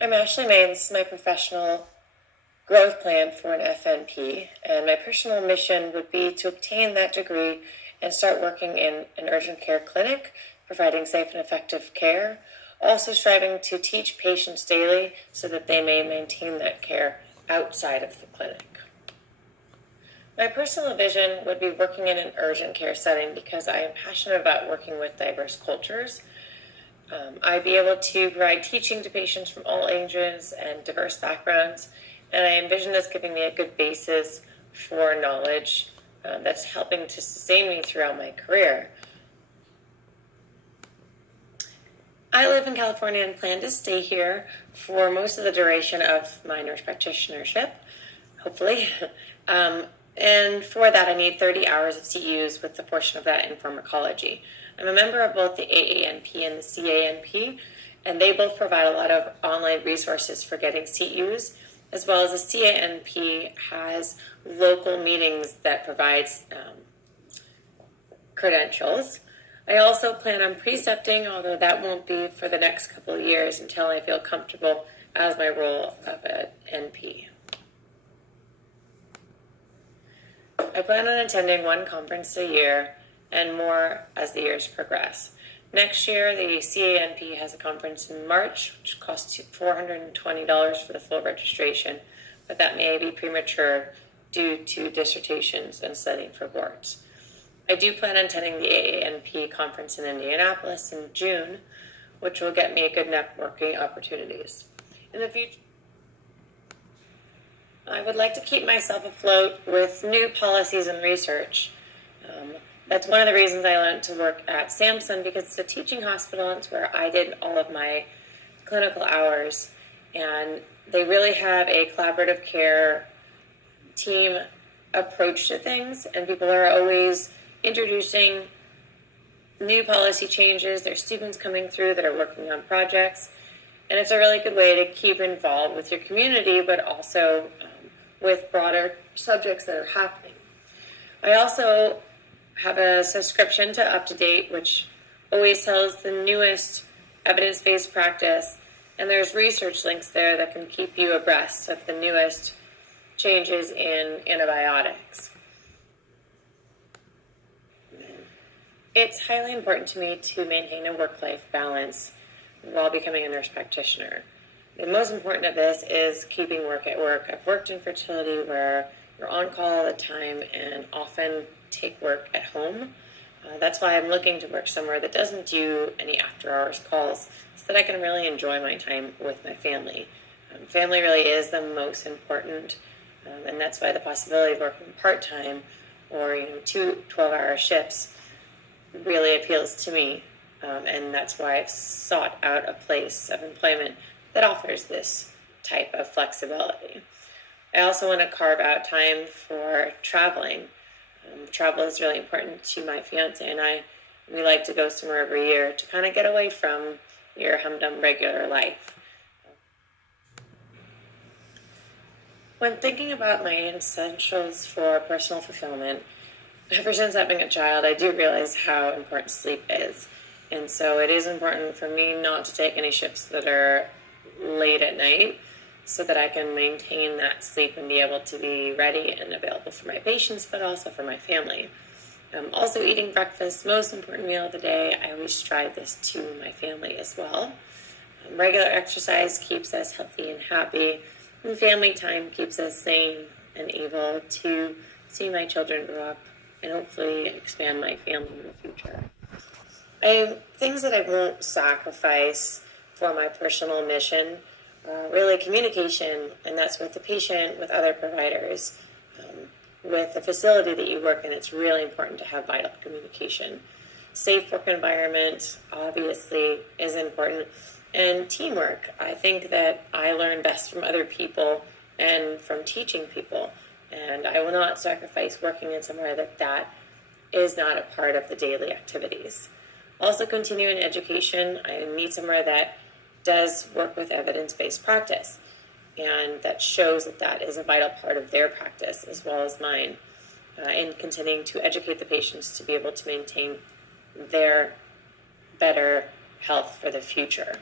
I'm Ashley May, and this is my professional growth plan for an FNP, and my personal mission would be to obtain that degree and start working in an urgent care clinic, providing safe and effective care, also striving to teach patients daily so that they may maintain that care outside of the clinic. My personal vision would be working in an urgent care setting because I am passionate about working with diverse cultures. I'd be able to provide teaching to patients from all ages and diverse backgrounds, and I envision this giving me a good basis for knowledge that's helping to sustain me throughout my career. I live in California and plan to stay here for most of the duration of my nurse practitionership, hopefully. And for that, I need 30 hours of CEUs with a portion of that in pharmacology. I'm a member of both the AANP and the CANP, and they both provide a lot of online resources for getting CEUs, as well as the CANP has local meetings that provides credentials. I also plan on precepting, although that won't be for the next couple of years until I feel comfortable as my role of an NP. I plan on attending one conference a year and more as the years progress. Next year, the CANP has a conference in March, which costs $420 for the full registration, but that may be premature due to dissertations and studying for boards. I do plan on attending the AANP conference in Indianapolis in June, which will get me a good networking opportunities. In the future, I would like to keep myself afloat with new policies and research. That's one of the reasons I went to work at Samson, because it's a teaching hospital, and it's where I did all of my clinical hours. And they really have a collaborative care team approach to things, and people are always introducing new policy changes. There's students coming through that are working on projects, and it's a really good way to keep involved with your community, but also with broader subjects that are happening. I also have a subscription to UpToDate, which always tells the newest evidence-based practice, and there's research links there that can keep you abreast of the newest changes in antibiotics. It's highly important to me to maintain a work-life balance while becoming a nurse practitioner. The most important of this is keeping work at work. I've worked in fertility where you're on call all the time and often take work at home. That's why I'm looking to work somewhere that doesn't do any after-hours calls, so that I can really enjoy my time with my family. Family really is the most important, and that's why the possibility of working part-time or 2 12-hour shifts really appeals to me, and that's why I've sought out a place of employment that offers this type of flexibility. I also want to carve out time for traveling. Travel is really important to my fiance and I. We like to go somewhere every year to kind of get away from your humdrum regular life. When thinking about my essentials for personal fulfillment, ever since having a child, I do realize how important sleep is. And so it is important for me not to take any shifts that are late at night so that I can maintain that sleep and be able to be ready and available for my patients, but also for my family. Also eating breakfast, most important meal of the day. I always strive this to my family as well. Regular exercise keeps us healthy and happy, and family time keeps us sane and able to see my children grow up and hopefully expand my family in the future. Things that I won't sacrifice for my personal mission, really communication, and that's with the patient, with other providers, with the facility that you work in. It's really important to have vital communication. Safe work environment obviously is important, and teamwork. I think that I learn best from other people and from teaching people, and I will not sacrifice working in somewhere that is not a part of the daily activities. Also, continuing education. I need somewhere that does work with evidence-based practice, and that shows that is a vital part of their practice as well as mine, in continuing to educate the patients to be able to maintain their better health for the future.